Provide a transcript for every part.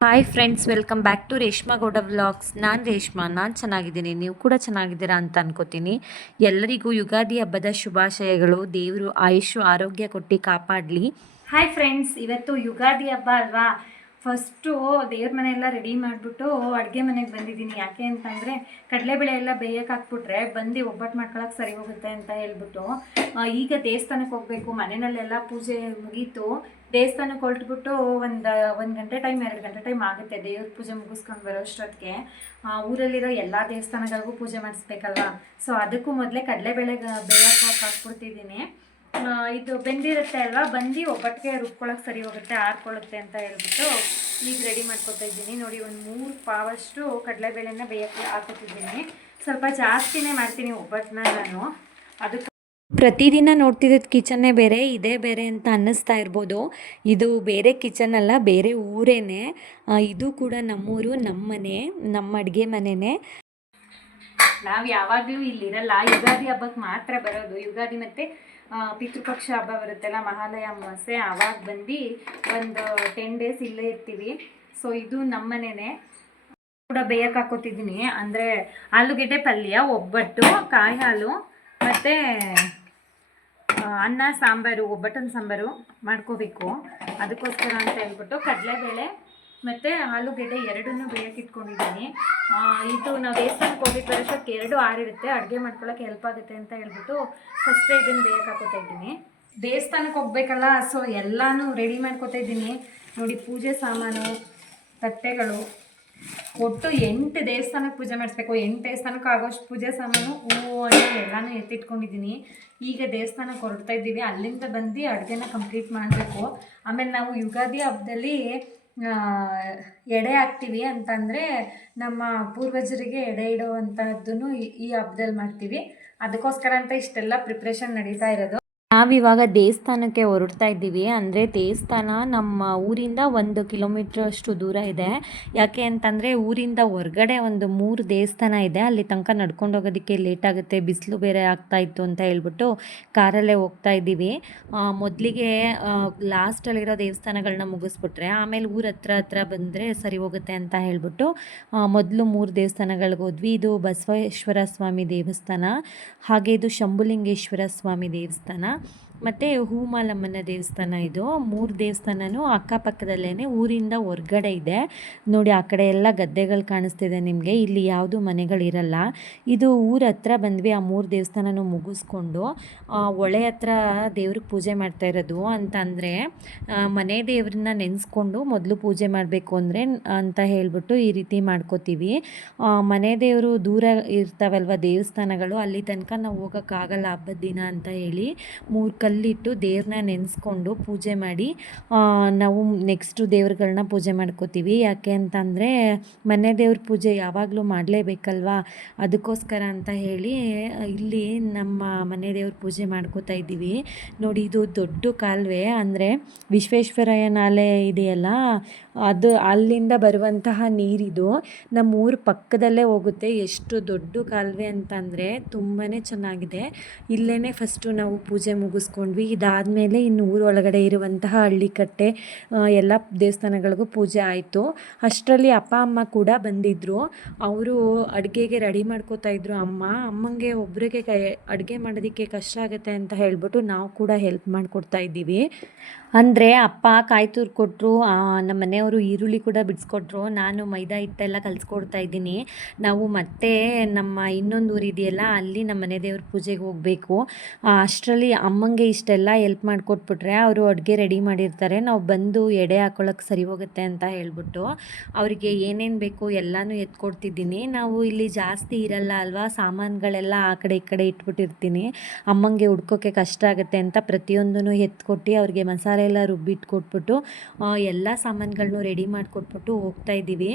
Hi friends, welcome back to Reshma Gowda vlogs. ನಾನು ರೇಷ್ಮಾ. ನಾನು ಚೆನ್ನಾಗಿದ್ದೀನಿ, ನೀವು ಕೂಡ ಚೆನ್ನಾಗಿದ್ದೀರಾ ಅಂತ ಅನ್ಕೋತೀನಿ. ಎಲ್ಲರಿಗೂ ಯುಗಾದಿ ಹಬ್ಬದ ಶುಭಾಶಯಗಳು. ದೇವರು ಆಯುಷು ಆರೋಗ್ಯ ಕೊಟ್ಟು ಕಾಪಾಡಲಿ. ಹಾಯ್ ಫ್ರೆಂಡ್ಸ್, ಇವತ್ತು ಯುಗಾದಿ ಹಬ್ಬ ಅಲ್ವಾ. ಫಸ್ಟು ದೇವ್ರ ಮನೆಯೆಲ್ಲ ರೆಡಿ ಮಾಡಿಬಿಟ್ಟು ಅಡುಗೆ ಮನೆಗೆ ಬಂದಿದ್ದೀನಿ. ಯಾಕೆ ಅಂತಂದರೆ ಕಡಲೆಬೇಳೆ ಎಲ್ಲ ಬೇಯಕ್ಕೆ ಹಾಕ್ಬಿಟ್ರೆ ಬಂದು ಒಬ್ಬಟ್ಟು ಮಾಡ್ಕೊಳಕ್ಕೆ ಸರಿ ಹೋಗುತ್ತೆ ಅಂತ ಹೇಳ್ಬಿಟ್ಟು ಈಗ ದೇವಸ್ಥಾನಕ್ಕೆ ಹೋಗಬೇಕು. ಮನೆಯಲ್ಲೆಲ್ಲ ಪೂಜೆ ಮುಗೀತು. ದೇವಸ್ಥಾನಕ್ಕೆ ಹೊರಟ್ಬಿಟ್ಟು ಒಂದು ಗಂಟೆ ಟೈಮ್ 2 ಗಂಟೆ ಟೈಮ್ ಆಗುತ್ತೆ ದೇವ್ರ ಪೂಜೆ ಮುಗಿಸ್ಕೊಂಡು ಬರೋಷ್ಟೊತ್ತಿಗೆ. ಊರಲ್ಲಿರೋ ಎಲ್ಲ ದೇವಸ್ಥಾನಗಳಿಗೂ ಪೂಜೆ ಮಾಡಿಸ್ಬೇಕಲ್ವ. ಸೊ ಅದಕ್ಕೂ ಮೊದಲೇ ಕಡಲೆಬೇಳೆ ಬೇಯಕ್ಕೆ ಹಾಕ್ಬಿಡ್ತಿದ್ದೀನಿ. ಇದು ಬೆಂದಿರುತ್ತೆ ಅಲ್ವಾ, ಬಂದು ಒಬ್ಬಟ್ಟಿಗೆ ರುಬ್ಕೊಳ್ಳೋಕೆ ಸರಿ ಹೋಗುತ್ತೆ, ಆರ್ಕೊಳ್ಳುತ್ತೆ ಅಂತ ಹೇಳ್ಬಿಟ್ಟು ಈಗ ರೆಡಿ ಮಾಡ್ಕೊತಾ ಇದ್ದೀನಿ. ನೋಡಿ, ಒಂದು 3 ಪಾವಷ್ಟು ಕಡಲೆಬೇಳೆನ ಬೇಯಕ್ಕೆ ಹಾಕೋತಿದ್ದೀನಿ. ಸ್ವಲ್ಪ ಜಾಸ್ತಿನೇ ಮಾಡ್ತೀನಿ ಒಬ್ಬಟ್ಟನ್ನ ನಾನು. ಅದಕ್ಕೆ ಪ್ರತಿದಿನ ನೋಡ್ತಿದ್ದ ಕಿಚನ್ನೇ ಬೇರೆ, ಇದೇ ಬೇರೆ ಅಂತ ಅನ್ನಿಸ್ತಾ ಇರ್ಬೋದು. ಇದು ಬೇರೆ ಕಿಚನ್ ಅಲ್ಲ, ಬೇರೆ ಊರೇನೆ. ಇದು ಕೂಡ ನಮ್ಮೂರು, ನಮ್ಮ ಮನೆ, ನಮ್ಮ ಅಡುಗೆ ಮನೆಯೇ. ನಾವು ಯಾವಾಗಲೂ ಇಲ್ಲಿರಲ್ಲ, ಯುಗಾದಿ ಹಬ್ಬಕ್ಕೆ ಮಾತ್ರ ಬರೋದು. ಯುಗಾದಿ ಮತ್ತು ಪಿತೃಪಕ್ಷ ಹಬ್ಬ ಬರುತ್ತಲ್ಲ, ಮಹಾಲಯ ಅಮಾವಾಸ್ಯೆ, ಆವಾಗ ಬಂದು ಒಂದು 10 ಡೇಸ್ ಇಲ್ಲೇ ಇರ್ತೀವಿ. ಸೊ ಇದು ನಮ್ಮ ಮನೆಯೇ. ಕೂಡ ಬೇಯಕ್ಕೆ ಹಾಕೋತಿದ್ದೀನಿ. ಅಂದರೆ ಆಲೂಗೆಡ್ಡೆ ಪಲ್ಯ, ಒಬ್ಬಟ್ಟು, ಕಾಯಿ ಹಾಲು ಮತ್ತು ಅನ್ನ ಸಾಂಬಾರು, ಒಬ್ಬಟ್ಟಿನ ಸಾಂಬಾರು ಮಾಡ್ಕೋಬೇಕು. ಅದಕ್ಕೋಸ್ಕರ ಅಂತ ಹೇಳ್ಬಿಟ್ಟು ಕಡಲೆಬೇಳೆ ಮತ್ತು ಆಲೂಗೆಡ್ಡೆ ಎರಡನ್ನೂ ಬೇಯಕ್ಕೆ ಇಟ್ಕೊಂಡಿದ್ದೀನಿ. ಇದು ನಾವು ದೇವಸ್ಥಾನಕ್ಕೆ ಹೋಗಿದ್ದು ಬರೋಷ್ಟಕ್ಕೆ 2 ಆರಿರುತ್ತೆ, ಅಡುಗೆ ಮಾಡ್ಕೊಳ್ಳೋಕೆ ಹೆಲ್ಪ್ ಆಗುತ್ತೆ ಅಂತ ಹೇಳ್ಬಿಟ್ಟು ಫಸ್ಟೇ ಇದನ್ನು ಬೇಯಕ್ಕೆ ಹಾಕೋತಾ ಇದ್ದೀನಿ. ದೇವಸ್ಥಾನಕ್ಕೆ ಹೋಗ್ಬೇಕಲ್ಲ, ಸೊ ಎಲ್ಲನೂ ರೆಡಿ ಮಾಡ್ಕೋತಾ ಇದ್ದೀನಿ. ನೋಡಿ, ಪೂಜೆ ಸಾಮಾನು, ತಟ್ಟೆಗಳು, ಒಟ್ಟು 8 ದೇವಸ್ಥಾನಕ್ಕೆ ಪೂಜೆ ಮಾಡಿಸ್ಬೇಕು. 8 ದೇವಸ್ಥಾನಕ್ಕೆ ಆಗೋಷ್ಟು ಪೂಜೆ ಸಾಮಾನು, ಹೂವು, ಹಣ್ಣು ಎಲ್ಲನೂ ಎತ್ತಿಟ್ಕೊಂಡಿದ್ದೀನಿ. ಈಗ ದೇವಸ್ಥಾನಕ್ಕೆ ಹೊರಡ್ತಾ ಇದ್ದೀವಿ. ಅಲ್ಲಿಂದ ಬಂದು ಅಡುಗೆನ ಕಂಪ್ಲೀಟ್ ಮಾಡಬೇಕು. ಆಮೇಲೆ ನಾವು ಯುಗಾದಿ ಹಬ್ಬದಲ್ಲಿ ಎಡೆ ಹಾಕ್ತೀವಿ ಅಂತಂದರೆ ನಮ್ಮ ಪೂರ್ವಜರಿಗೆ ಎಡೆ ಇಡುವಂಥದ್ದನ್ನು ಈ ಹಬ್ಬದಲ್ಲಿ ಮಾಡ್ತೀವಿ. ಅದಕ್ಕೋಸ್ಕರ ಅಂತ ಇಷ್ಟೆಲ್ಲ ಪ್ರಿಪ್ರೇಷನ್ ನಡೀತಾ ಇರೋದು. ನಾವಿವಾಗ ದೇವಸ್ಥಾನಕ್ಕೆ ಹೊರಡ್ತಾ ಇದ್ದೀವಿ. ಅಂದರೆ ದೇವಸ್ಥಾನ ನಮ್ಮ ಊರಿಂದ 1 ಕಿಲೋಮೀಟ್ರ್ ಅಷ್ಟು ದೂರ ಇದೆ. ಯಾಕೆ ಅಂತಂದರೆ ಊರಿಂದ ಹೊರಗಡೆ ಒಂದು 3 ದೇವಸ್ಥಾನ ಇದೆ. ಅಲ್ಲಿ ತನಕ ನಡ್ಕೊಂಡು ಹೋಗೋದಕ್ಕೆ ಲೇಟ್ ಆಗುತ್ತೆ, ಬಿಸಿಲು ಬೇರೆ ಆಗ್ತಾಯಿತ್ತು ಅಂತ ಹೇಳ್ಬಿಟ್ಟು ಕಾರಲ್ಲೇ ಹೋಗ್ತಾ ಇದ್ದೀವಿ. ಮೊದಲಿಗೆ ಲಾಸ್ಟಲ್ಲಿರೋ ದೇವಸ್ಥಾನಗಳನ್ನ ಮುಗಿಸ್ಬಿಟ್ರೆ ಆಮೇಲೆ ಊರ ಹತ್ರ ಬಂದರೆ ಸರಿ ಹೋಗುತ್ತೆ ಅಂತ ಹೇಳ್ಬಿಟ್ಟು ಮೊದಲು 3 ದೇವಸ್ಥಾನಗಳಿಗೆ ಹೋದ್ವಿ. ಇದು ಬಸವೇಶ್ವರ ಸ್ವಾಮಿ ದೇವಸ್ಥಾನ, ಹಾಗೆ ಇದು ಶಂಭುಲಿಂಗೇಶ್ವರ ಸ್ವಾಮಿ ದೇವಸ್ಥಾನ ಮತ್ತು ಹೂಮಾಲಮ್ಮನ ದೇವಸ್ಥಾನ. ಇದು 3 ದೇವಸ್ಥಾನವೂ ಅಕ್ಕಪಕ್ಕದಲ್ಲೇ ಊರಿಂದ ಹೊರ್ಗಡೆ ಇದೆ. ನೋಡಿ, ಆ ಕಡೆ ಎಲ್ಲ ಗದ್ದೆಗಳು ಕಾಣಿಸ್ತಿದೆ ನಿಮಗೆ. ಇಲ್ಲಿ ಯಾವುದು ಮನೆಗಳಿರಲ್ಲ. ಇದು ಊರ ಹತ್ರ ಬಂದ್ವಿ. ಆ 3 ದೇವಸ್ಥಾನನೂ ಮುಗಿಸ್ಕೊಂಡು ಹೊಳೆ ಹತ್ರ ದೇವ್ರಿಗೆ ಪೂಜೆ ಮಾಡ್ತಾ ಇರೋದು. ಅಂತಂದರೆ ಮನೆ ದೇವ್ರನ್ನ ನೆನೆಸ್ಕೊಂಡು ಮೊದಲು ಪೂಜೆ ಮಾಡಬೇಕು ಅಂದರೆ ಅಂತ ಹೇಳ್ಬಿಟ್ಟು ಈ ರೀತಿ ಮಾಡ್ಕೋತೀವಿ. ಮನೆ ದೇವರು ದೂರ ಇರ್ತಾವಲ್ವ ದೇವಸ್ಥಾನಗಳು, ಅಲ್ಲಿ ತನಕ ನಾವು ಹೋಗೋಕ್ಕಾಗಲ್ಲ ಹಬ್ಬದ ದಿನ ಅಂತ ಹೇಳಿ 3 ಕಲ್ಲಿಟ್ಟು ದೇವ್ರನ್ನ ನೆನೆಸ್ಕೊಂಡು ಪೂಜೆ ಮಾಡಿ ನಾವು ನೆಕ್ಸ್ಟು ದೇವ್ರುಗಳನ್ನ ಪೂಜೆ ಮಾಡ್ಕೋತೀವಿ. ಯಾಕೆ ಅಂತಂದರೆ ಮನೆ ದೇವ್ರ ಪೂಜೆ ಯಾವಾಗಲೂ ಮಾಡಲೇಬೇಕಲ್ವ, ಅದಕ್ಕೋಸ್ಕರ ಅಂತ ಹೇಳಿ ಇಲ್ಲಿ ನಮ್ಮ ಮನೆ ದೇವ್ರ ಪೂಜೆ ಮಾಡ್ಕೋತಾ ಇದ್ದೀವಿ. ನೋಡಿ, ಇದು ದೊಡ್ಡ ಕಾಲುವೆ, ಅಂದರೆ ವಿಶ್ವೇಶ್ವರಯ್ಯ ನಾಲೆ ಇದೆಯಲ್ಲ, ಅದು ಅಲ್ಲಿಂದ ಬರುವಂತಹ ನೀರಿದು ನಮ್ಮ ಊರ ಪಕ್ಕದಲ್ಲೇ ಹೋಗುತ್ತೆ. ಎಷ್ಟು ದೊಡ್ಡ ಕಾಲುವೆ ಅಂತಂದರೆ ತುಂಬಾ ಚೆನ್ನಾಗಿದೆ. ಇಲ್ಲೇ ಫಸ್ಟು ನಾವು ಪೂಜೆ ಮುಗಿಸ್ಕೊಂಡ್ವಿ. ಇದಾದಮೇಲೆ ಇನ್ನು ಊರೊಳಗಡೆ ಇರುವಂತಹ ಹಳ್ಳಿಕಟ್ಟೆ ಎಲ್ಲ ದೇವಸ್ಥಾನಗಳಿಗೂ ಪೂಜೆ ಆಯಿತು. ಅಷ್ಟರಲ್ಲಿ ಅಪ್ಪ ಅಮ್ಮ ಕೂಡ ಬಂದಿದ್ದರು. ಅವರು ಅಡುಗೆಗೆ ರೆಡಿ ಮಾಡ್ಕೋತಾ ಇದ್ರು. ಅಮ್ಮಂಗೆ ಒಬ್ಬರಿಗೆ ಅಡುಗೆ ಮಾಡೋದಕ್ಕೆ ಕಷ್ಟ ಆಗುತ್ತೆ ಅಂತ ಹೇಳ್ಬಿಟ್ಟು ನಾವು ಕೂಡ ಹೆಲ್ಪ್ ಮಾಡಿಕೊಡ್ತಾ ಇದ್ದೀವಿ. ಅಂದರೆ ಅಪ್ಪ ಕಾಯಿ ತುರಿ ಕೊಟ್ಟರು, ನಮ್ಮ ಮನೆಯವರು ಈರುಳ್ಳಿ ಕೂಡ ಬಿಡಿಸ್ಕೊಟ್ರು. ನಾನು ಮೈದಾ ಹಿಟ್ಟೆಲ್ಲ ಕಲಿಸ್ಕೊಡ್ತಾ ಇದ್ದೀನಿ. ನಾವು ಮತ್ತೆ ನಮ್ಮ ಇನ್ನೊಂದು ಊರಿದೆಯಲ್ಲ, ಅಲ್ಲಿ ನಮ್ಮ ಮನೆ ದೇವ್ರ ಪೂಜೆಗೆ ಹೋಗಬೇಕು. ಅಷ್ಟರಲ್ಲಿ ಅಮ್ಮಂಗೆ ಇಷ್ಟೆಲ್ಲ ಹೆಲ್ಪ್ ಮಾಡಿಕೊಟ್ಬಿಟ್ರೆ ಅವರು ಅಡುಗೆ ರೆಡಿ ಮಾಡಿರ್ತಾರೆ. ನಾವು ಬಂದು ಎಡೆ ಹಾಕೊಳ್ಳೋಕೆ ಸರಿ ಹೋಗುತ್ತೆ ಅಂತ ಹೇಳ್ಬಿಟ್ಟು ಅವರಿಗೆ ಏನೇನು ಬೇಕು ಎಲ್ಲನೂ ಎತ್ಕೊಡ್ತಿದ್ದೀನಿ. ನಾವು ಇಲ್ಲಿ ಜಾಸ್ತಿ ಇರಲ್ಲ ಅಲ್ವಾ, ಸಾಮಾನುಗಳೆಲ್ಲ ಆ ಕಡೆ ಈ ಕಡೆ ಇಟ್ಬಿಟ್ಟಿರ್ತೀನಿ. ಅಮ್ಮಂಗೆ ಹುಡ್ಕೋಕ್ಕೆ ಕಷ್ಟ ಆಗುತ್ತೆ ಅಂತ ಪ್ರತಿಯೊಂದೂ ಎತ್ಕೊಟ್ಟು ಅವ್ರಿಗೆ ಮಸಾಲೆ ಎಲ್ಲ ರುಬ್ಬಿಟ್ಕೊಟ್ಬಿಟ್ಟು ಎಲ್ಲ ಸಾಮಾನುಗಳನ್ನೂ ರೆಡಿ ಮಾಡಿಕೊಟ್ಬಿಟ್ಟು ಹೋಗ್ತಾ ಇದ್ದೀವಿ.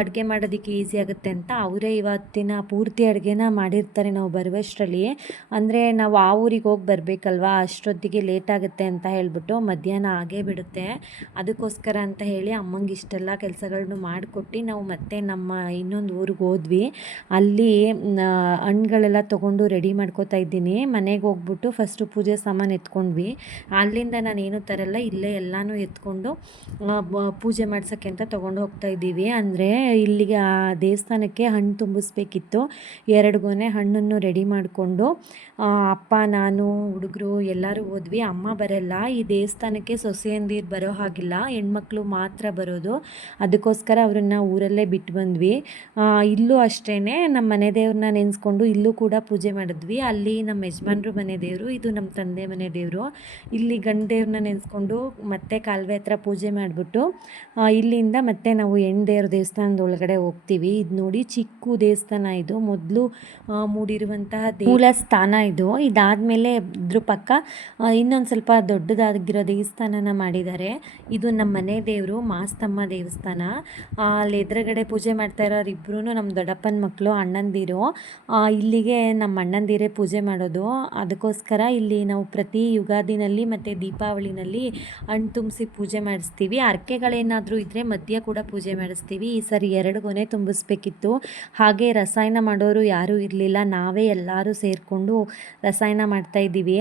ಅಡುಗೆ ಮಾಡೋದಕ್ಕೆ ಈಸಿ ಆಗುತ್ತೆ ಅಂತ ಅವರೇ ಇವತ್ತಿನ ಪೂರ್ತಿ ಅಡುಗೆನ ಮಾಡಿರ್ತಾರೆ ನಾವು ಬರುವಷ್ಟರಲ್ಲಿ. ಅಂದರೆ ನಾವು ಆ ಊರಿಗೆ ಹೋಗಿ ಬರಬೇಕಲ್ವ, ಅಷ್ಟೊತ್ತಿಗೆ ಲೇಟ್ ಆಗುತ್ತೆ ಅಂತ ಹೇಳ್ಬಿಟ್ಟು ಮಧ್ಯಾಹ್ನ ಆಗೇ ಬಿಡುತ್ತೆ. ಅದಕ್ಕೋಸ್ಕರ ಅಂತ ಹೇಳಿ ಅಮ್ಮಂಗೆ ಇಷ್ಟೆಲ್ಲ ಕೆಲಸಗಳನ್ನು ಮಾಡಿಕೊಟ್ಟು ನಾವು ಮತ್ತೆ ನಮ್ಮ ಇನ್ನೊಂದು ಊರಿಗೆ ಹೋದ್ವಿ. ಅಲ್ಲಿ ಹಣ್ಣುಗಳೆಲ್ಲ ತೊಗೊಂಡು ರೆಡಿ ಮಾಡ್ಕೋತಾ ಇದ್ದೀನಿ. ಮನೆಗೆ ಹೋಗ್ಬಿಟ್ಟು ಫಸ್ಟು ಪೂಜೆ ಸಾಮಾನು ಎತ್ಕೊಂಡ್ವಿ. ಅಲ್ಲಿಂದ ನಾನೇನು ಅಂತಾರಲ್ಲ, ಇಲ್ಲೇ ಎಲ್ಲನೂ ಎತ್ಕೊಂಡು ಪೂಜೆ ಮಾಡ್ಸೋಕ್ಕೆ ಅಂತ ತೊಗೊಂಡು ಹೋಗ್ತಾ ಇದ್ದೀವಿ. ಅಂದರೆ ಇಲ್ಲಿಗೆ ಆ ದೇವಸ್ಥಾನಕ್ಕೆ ಹಣ್ಣು ತುಂಬಿಸ್ಬೇಕಿತ್ತು. 2 ಗೊನೆ ಹಣ್ಣನ್ನು ರೆಡಿ ಮಾಡಿಕೊಂಡು ಅಪ್ಪ, ನಾನು, ಹುಡುಗರು ಎಲ್ಲರೂ ಹೋದ್ವಿ. ಅಮ್ಮ ಬರಲ್ಲ, ಈ ದೇವಸ್ಥಾನಕ್ಕೆ ಸೊಸೆಯಂದಿರು ಬರೋ ಹಾಗಿಲ್ಲ, ಹೆಣ್ಮಕ್ಳು ಮಾತ್ರ ಬರೋದು. ಅದಕ್ಕೋಸ್ಕರ ಅವ್ರನ್ನ ಊರಲ್ಲೇ ಬಿಟ್ಟು ಬಂದ್ವಿ. ಇಲ್ಲೂ ಅಷ್ಟೇ ನಮ್ಮ ಮನೆ ದೇವ್ರನ್ನ ನೆನೆಸ್ಕೊಂಡು ಇಲ್ಲೂ ಕೂಡ ಪೂಜೆ ಮಾಡಿದ್ವಿ. ಅಲ್ಲಿ ನಮ್ಮ ಯಜಮಾನ್ರು ಮನೆ ದೇವರು, ಇದು ನಮ್ಮ ತಂದೆ ಮನೆ ದೇವರು. ಇಲ್ಲಿ ಗಂಡ ದೇವ್ರನ್ನ ನೆನೆಸ್ಕೊಂಡು ಮತ್ತೆ ಕಾಲುವೆ ಹತ್ರ ಪೂಜೆ ಮಾಡಿಬಿಟ್ಟು ಇಲ್ಲಿಂದ ಮತ್ತೆ ನಾವು ಹೆಣ್ಣು ದೇವ್ರ ದೇವಸ್ಥಾನದ ಒಳಗಡೆ ಹೋಗ್ತೀವಿ. ಇದು ನೋಡಿ ಚಿಕ್ಕ ದೇವಸ್ಥಾನ, ಇದು ಮೊದಲು ಮೂಡಿರುವಂತಹ ಮೂಲ ಸ್ಥಾನ ಇದು. ಇದಾದಮೇಲೆ ಇದ್ರ ಪಕ್ಕ ಇನ್ನೊಂದು ಸ್ವಲ್ಪ ದೊಡ್ಡದಾಗಿರೋ ದೇವಸ್ಥಾನನ ಮಾಡಿದ್ದಾರೆ. ಇದು ನಮ್ಮ ಮನೆ ದೇವರು ಮಾಸ್ತಮ್ಮ ದೇವಸ್ಥಾನ. ಅಲ್ಲಿ ಎದುರುಗಡೆ ಪೂಜೆ ಮಾಡ್ತಾ ಇರೋರು ಇಬ್ಬರೂ ನಮ್ಮ ದೊಡ್ಡಪ್ಪನ ಮಕ್ಕಳು, ಅಣ್ಣಂದಿರು. ಇಲ್ಲಿಗೆ ನಮ್ಮ ಅಣ್ಣಂದಿರೇ ಪೂಜೆ ಮಾಡೋದು. ಅದಕ್ಕೋಸ್ಕರ ಇಲ್ಲಿ ನಾವು ಪ್ರತಿ ಯುಗಾದಿನಲ್ಲಿ ಮತ್ತು ದೀಪಾವಳಿನಲ್ಲಿ ಹಣ್ಣು ತುಂಬಿಸಿ ಪೂಜೆ ಮಾಡಿಸ್ತೀವಿ. ಅರ್ಕೆಗಳೇನಾದರೂ ಇದ್ದರೆ ಮಧ್ಯ ಕೂಡ ಪೂಜೆ ಮಾಡಿಸ್ತೀವಿ. ಈ ಸರಿ 2 ಗೊನೆ ತುಂಬಿಸ್ಬೇಕಿತ್ತು. ಹಾಗೆ ರಸಾಯನ ಮಾಡೋರು ಯಾರೂ ಇರಲಿಲ್ಲ, ನಾವೇ ಎಲ್ಲರೂ ಸೇರಿಕೊಂಡು ರಸಾಯನ ಮಾಡ್ತಾಯಿದ್ದೀವಿ.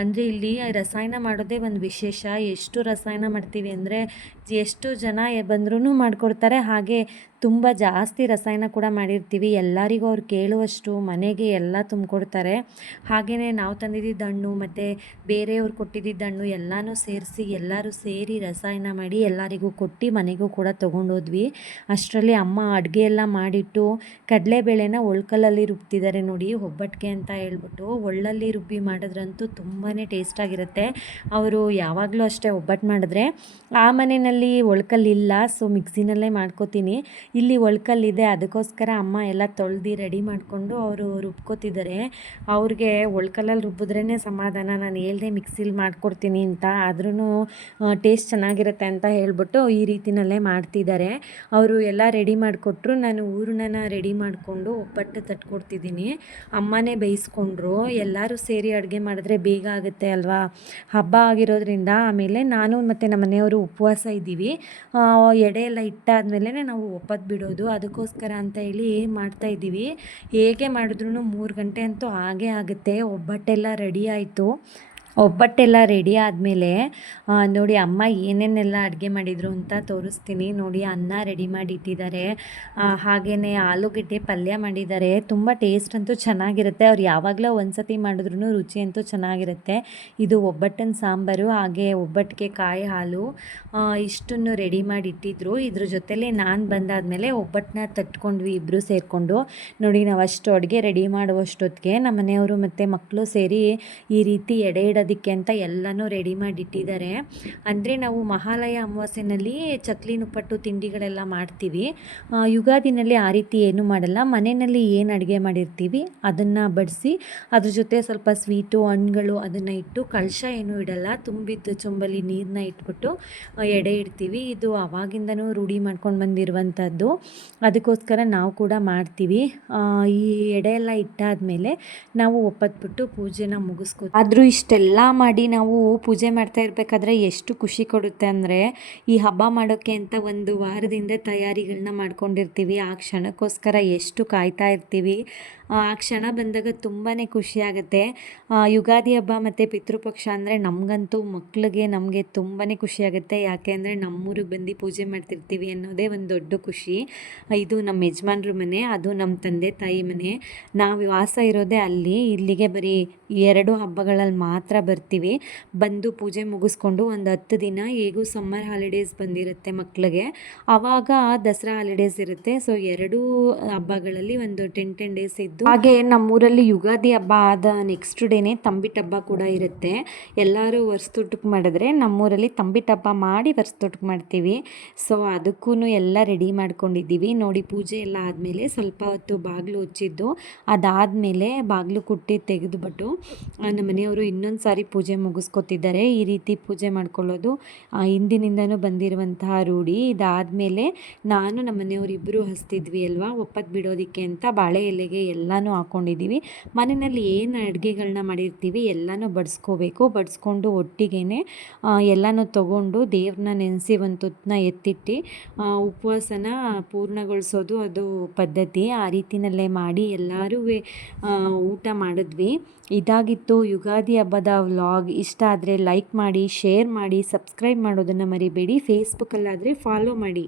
ಅಂದರೆ ಇಲ್ಲಿ ರಸಾಯನ ಮಾಡೋದೇ ಒಂದು ವಿಶೇಷ. ಎಷ್ಟು ರಸಾಯನ ಮಾಡ್ತೀವಿ ಅಂದರೆ ಎಷ್ಟು ಜನ ಬಂದ್ರೂ ಮಾಡಿಕೊಡ್ತಾರೆ. ಹಾಗೆ ತುಂಬ ಜಾಸ್ತಿ ರಸಾಯನ ಕೂಡ ಮಾಡಿರ್ತೀವಿ. ಎಲ್ಲರಿಗೂ ಅವ್ರು ಕೇಳುವಷ್ಟು ಮನೆಗೆ ಎಲ್ಲ ತುಂಬಿಕೊಡ್ತಾರೆ. ಹಾಗೆಯೇ ನಾವು ತಂದಿದ್ದ ಹಣ್ಣು ಮತ್ತು ಬೇರೆಯವ್ರು ಕೊಟ್ಟಿದ್ದ ಹಣ್ಣು ಎಲ್ಲನೂ ಸೇರಿಸಿ ಎಲ್ಲರೂ ಸೇರಿ ರಸಾಯನ ಮಾಡಿ ಎಲ್ಲರಿಗೂ ಕೊಟ್ಟು ಮನೆಗೂ ಕೂಡ ತೊಗೊಂಡೋದ್ವಿ. ಅಷ್ಟರಲ್ಲಿ ಅಮ್ಮ ಅಡುಗೆ ಎಲ್ಲ ಮಾಡಿಟ್ಟು ಕಡಲೆಬೇಳೆನ ಒಳ್ಕಲ್ಲಲ್ಲಿ ರುಬ್ತಿದ್ದಾರೆ ನೋಡಿ, ಒಬ್ಬಟ್ಟಿಗೆ ಅಂತ ಹೇಳ್ಬಿಟ್ಟು. ಒಳ್ಳಲ್ಲಿ ರುಬ್ಬಿ ಮಾಡಿದ್ರಂತೂ ತುಂಬಾ ಟೇಸ್ಟಾಗಿರುತ್ತೆ. ಅವರು ಯಾವಾಗಲೂ ಅಷ್ಟೇ ಒಬ್ಬಟ್ಟು ಮಾಡಿದ್ರೆ. ಆ ಮನೆಯಲ್ಲಿ ಒಳ್ಕಲ್ಲಿಲ್ಲ, ಸೊ ಮಿಕ್ಸಿನಲ್ಲೇ ಮಾಡ್ಕೋತೀನಿ. ಇಲ್ಲಿ ಒಳ್ಕಲ್ಲಿದೆ, ಅದಕ್ಕೋಸ್ಕರ ಅಮ್ಮ ಎಲ್ಲ ತೊಳೆದು ರೆಡಿ ಮಾಡಿಕೊಂಡು ಅವರು ರುಬ್ಕೋತಿದ್ದಾರೆ. ಅವ್ರಿಗೆ ಒಳ್ಕಲ್ಲಲ್ಲಿ ರುಬ್ಬಿದ್ರೇ ಸಮಾಧಾನ. ನಾನು ಹೇಳ್ದೆ ಮಿಕ್ಸಿಲಿ ಮಾಡ್ಕೊಡ್ತೀನಿ ಅಂತ, ಆದ್ರೂ ಟೇಸ್ಟ್ ಚೆನ್ನಾಗಿರುತ್ತೆ ಅಂತ ಹೇಳ್ಬಿಟ್ಟು ಈ ರೀತಿಯಲ್ಲೇ ಮಾಡ್ತಿದ್ದಾರೆ. ಅವರು ಎಲ್ಲ ರೆಡಿ ಮಾಡಿಕೊಟ್ರು. ನಾನು ಹೂರಣನ ರೆಡಿ ಮಾಡಿಕೊಂಡು ಒಬ್ಬಟ್ಟು ತಟ್ಕೊಡ್ತಿದ್ದೀನಿ. ಅಮ್ಮನೇ ಬೇಯಿಸ್ಕೊಂಡ್ರು. ಎಲ್ಲರೂ ಸೇರಿ ಅಡುಗೆ ಮಾಡಿದ್ರೆ ಬೇಗ ಆಗುತ್ತೆ ಅಲ್ವಾ, ಹಬ್ಬ ಆಗಿರೋದ್ರಿಂದ. ಆಮೇಲೆ ನಾನು ಮತ್ತು ನಮ್ಮ ಮನೆಯವರು ಉಪವಾಸ ಇದ್ದೀವಿ. ಎಡೆ ಎಲ್ಲ ಇಟ್ಟಾದ್ಮೇಲೆ ನಾವು ಒಪ್ಪತ್ತು ಬಿಡೋದು. ಅದಕ್ಕೋಸ್ಕರ ಅಂತ ಹೇಳಿ ಮಾಡ್ತಾಯಿದ್ದೀವಿ. ಹೇಗೆ ಮಾಡಿದ್ರೂ 3 ಗಂಟೆ ಅಂತೂ ಹಾಗೇ ಆಗುತ್ತೆ. ಒಬ್ಬಟ್ಟೆಲ್ಲ ರೆಡಿ ಆಯಿತು. ಒಬ್ಬಟ್ಟೆಲ್ಲ ರೆಡಿ ಆದಮೇಲೆ ನೋಡಿ ಅಮ್ಮ ಏನೇನೆಲ್ಲ ಅಡುಗೆ ಮಾಡಿದರು ಅಂತ ತೋರಿಸ್ತೀನಿ ನೋಡಿ. ಅನ್ನ ರೆಡಿ ಮಾಡಿ ಇಟ್ಟಿದ್ದಾರೆ, ಹಾಗೆಯೇ ಆಲೂಗಡ್ಡೆ ಪಲ್ಯ ಮಾಡಿದ್ದಾರೆ. ತುಂಬ ಟೇಸ್ಟ್ ಅಂತೂ ಚೆನ್ನಾಗಿರುತ್ತೆ. ಅವ್ರು ಯಾವಾಗಲೂ ಒಂದು ಸತಿ ಮಾಡಿದ್ರೂ ರುಚಿ ಅಂತೂ ಚೆನ್ನಾಗಿರುತ್ತೆ. ಇದು ಒಬ್ಬಟ್ಟಿನ ಸಾಂಬಾರು, ಹಾಗೆ ಒಬ್ಬಟ್ಟಿಗೆ ಕಾಯಿ ಹಾಲು, ಇಷ್ಟನ್ನು ರೆಡಿ ಮಾಡಿ ಇಟ್ಟಿದ್ರು. ಇದ್ರ ಜೊತೆಲೇ ನಾನು ಬಂದಾದಮೇಲೆ ಒಬ್ಬಟ್ಟನ್ನ ತಟ್ಕೊಂಡ್ವಿ ಇಬ್ಬರು ಸೇರಿಕೊಂಡು. ನೋಡಿ ನಾವು ಅಷ್ಟು ಅಡುಗೆ ರೆಡಿ ಮಾಡುವಷ್ಟೊತ್ತಿಗೆ ನಮ್ಮ ಮನೆಯವರು ಮತ್ತು ಮಕ್ಕಳು ಸೇರಿ ಈ ರೀತಿ ಎಡೆ ಇಡೋದಕ್ಕೆ ಅಂತ ಎಲ್ಲನೂ ರೆಡಿ ಮಾಡಿಟ್ಟಿದ್ದಾರೆ. ಅಂದರೆ ನಾವು ಮಹಾಲಯ ಅಮಾವಾಸ್ಯೆಯಲ್ಲಿ ಚಕ್ಲಿ ನಿಪ್ಪಟ್ಟು ತಿಂಡಿಗಳೆಲ್ಲ ಮಾಡ್ತೀವಿ. ಯುಗಾದಿನಲ್ಲಿ ಆ ರೀತಿ ಏನೂ ಮಾಡಲ್ಲ. ಮನೆಯಲ್ಲಿ ಏನು ಅಡುಗೆ ಮಾಡಿರ್ತೀವಿ ಅದನ್ನು ಬಡಿಸಿ ಅದ್ರ ಜೊತೆ ಸ್ವಲ್ಪ ಸ್ವೀಟು ಹಣ್ಣುಗಳು ಅದನ್ನು ಇಟ್ಟು, ಕಳಶ ಏನೂ ಇಡಲ್ಲ, ತುಂಬಿದ್ದು ಚೊಂಬಲ್ಲಿ ನೀರನ್ನ ಇಟ್ಬಿಟ್ಟು ಎಡೆ ಇಡ್ತೀವಿ. ಇದು ಆವಾಗಿಂದನೂ ರೂಢಿ ಮಾಡ್ಕೊಂಡು ಬಂದಿರುವಂಥದ್ದು. ಅದಕ್ಕೋಸ್ಕರ ನಾವು ಕೂಡ ಮಾಡ್ತೀವಿ. ಈ ಎಡೆ ಎಲ್ಲ ಇಟ್ಟಾದಮೇಲೆ ನಾವು ಒಪ್ಪತ್ಬಿಟ್ಟು ಪೂಜೆನ ಮುಗಿಸ್ಕೊ. ಆದರೂ ಇಷ್ಟೆಲ್ಲ ಮಾಡಿ ನಾವು ಪೂಜೆ ಮಾಡ್ತಾ ಇರಬೇಕಾದ್ರೆ ಎಷ್ಟು ಖುಷಿ ಕೊಡುತ್ತೆ ಅಂದರೆ, ಈ ಹಬ್ಬ ಮಾಡೋಕ್ಕೆ ಅಂತ 1 ವಾರದಿಂದ ತಯಾರಿಗಳನ್ನ ಮಾಡ್ಕೊಂಡಿರ್ತೀವಿ. ಆ ಕ್ಷಣಕ್ಕೋಸ್ಕರ ಎಷ್ಟು ಕಾಯ್ತಾ ಇರ್ತೀವಿ. ಆ ಕ್ಷಣ ಬಂದಾಗ ತುಂಬಾ ಖುಷಿಯಾಗುತ್ತೆ. ಯುಗಾದಿ ಹಬ್ಬ ಮತ್ತು ಪಿತೃಪಕ್ಷ ಅಂದರೆ ನಮಗಂತೂ ಮಕ್ಕಳಿಗೆ ನಮಗೆ ತುಂಬಾ ಖುಷಿಯಾಗುತ್ತೆ. ಯಾಕೆ ಅಂದರೆ ನಮ್ಮೂರಿಗೆ ಬಂದು ಪೂಜೆ ಮಾಡ್ತಿರ್ತೀವಿ ಅನ್ನೋದೇ ಒಂದು ದೊಡ್ಡ ಖುಷಿ. ಇದು ನಮ್ಮ ಯಜಮಾನ್ರ ಮನೆ, ಅದು ನಮ್ಮ ತಂದೆ ತಾಯಿ ಮನೆ. ನಾವು ವಾಸ ಇರೋದೇ ಅಲ್ಲಿ. ಇಲ್ಲಿಗೆ ಬರೀ 2 ಹಬ್ಬಗಳಲ್ಲಿ ಮಾತ್ರ ಬರ್ತೀವಿ. ಬಂದು ಪೂಜೆ ಮುಗಿಸ್ಕೊಂಡು ಒಂದು 10 ದಿನ ಹೇಗೂ ಸಮ್ಮರ್ ಹಾಲಿಡೇಸ್ ಬಂದಿರುತ್ತೆ ಮಕ್ಕಳಿಗೆ, ಆವಾಗ ದಸರಾ ಹಾಲಿಡೇಸ್ ಇರುತ್ತೆ. ಸೊ 2 ಹಬ್ಬಗಳಲ್ಲಿ ಒಂದು 10 ಡೇಸ್ ಇದ್ದು, ಹಾಗೆ ನಮ್ಮೂರಲ್ಲಿ ಯುಗಾದಿ ಹಬ್ಬ ಆದ ನೆಕ್ಸ್ಟ್ ಡೇನೇ ತಂಬಿಟ್ಟು ಹಬ್ಬ ಕೂಡ ಇರುತ್ತೆ. ಎಲ್ಲರೂ ವರ್ಷದೊಟ್ಟಿಗೆ ಮಾಡಿದ್ರೆ ನಮ್ಮೂರಲ್ಲಿ ತಂಬಿಟ್ಟು ಹಬ್ಬ ಮಾಡಿ ವರ್ಷದೊಟ್ಟಿಗೆ ಮಾಡ್ತೀವಿ. ಸೊ ಅದಕ್ಕೂ ಎಲ್ಲ ರೆಡಿ ಮಾಡ್ಕೊಂಡಿದ್ದೀವಿ ನೋಡಿ. ಪೂಜೆ ಎಲ್ಲ ಆದಮೇಲೆ ಸ್ವಲ್ಪ ಹೊತ್ತು ಬಾಗಿಲು ಹೊಚ್ಚಿದ್ದು, ಅದಾದಮೇಲೆ ಬಾಗಿಲು ಕುಟ್ಟಿ ತೆಗೆದುಬಿಟ್ಟು ನಮ್ಮ ಮನೆಯವರು ಇನ್ನೊಂದು ಸಾರಿ ಪೂಜೆ ಮುಗಿಸ್ಕೊತಿದ್ದಾರೆ. ಈ ರೀತಿ ಪೂಜೆ ಮಾಡ್ಕೊಳ್ಳೋದು ಹಿಂದಿನಿಂದನೂ ಬಂದಿರುವಂತಹ ರೂಢಿ. ಇದಾದಮೇಲೆ ನಾನು ನಮ್ಮ ಮನೆಯವರು ಇಬ್ಬರು ಹಸ್ತಿದ್ವಿ ಅಲ್ವಾ ಒಪ್ಪತ್ತು ಬಿಡೋದಕ್ಕೆ ಅಂತ, ಬಾಳೆ ಎಲೆಗೆ ಎಲ್ಲ ಎಲ್ಲನೂ ಹಾಕ್ಕೊಂಡಿದ್ದೀವಿ. ಮನೆಯಲ್ಲಿ ಏನು ಅಡುಗೆಗಳನ್ನ ಮಾಡಿರ್ತೀವಿ ಎಲ್ಲನೂ ಬಡಿಸ್ಕೋಬೇಕು. ಬಡಿಸ್ಕೊಂಡು ಒಟ್ಟಿಗೆ ಎಲ್ಲನೂ ತೊಗೊಂಡು ದೇವ್ರನ್ನ ನೆನೆಸಿ ಒಂದು ತುತ್ತನ್ನ ಎತ್ತಿಟ್ಟು ಉಪವಾಸನ ಪೂರ್ಣಗೊಳಿಸೋದು ಅದು ಪದ್ಧತಿ. ಆ ರೀತಿಯಲ್ಲೇ ಮಾಡಿ ಎಲ್ಲರೂ ಊಟ ಮಾಡಿದ್ವಿ. ಇದಾಗಿತ್ತು ಯುಗಾದಿ ಹಬ್ಬದ ವ್ಲಾಗ್. ಇಷ್ಟ ಆದರೆ ಲೈಕ್ ಮಾಡಿ, ಶೇರ್ ಮಾಡಿ, ಸಬ್ಸ್ಕ್ರೈಬ್ ಮಾಡೋದನ್ನು ಮರಿಬೇಡಿ. ಫೇಸ್ಬುಕ್ಕಲ್ಲಾದರೆ ಫಾಲೋ ಮಾಡಿ.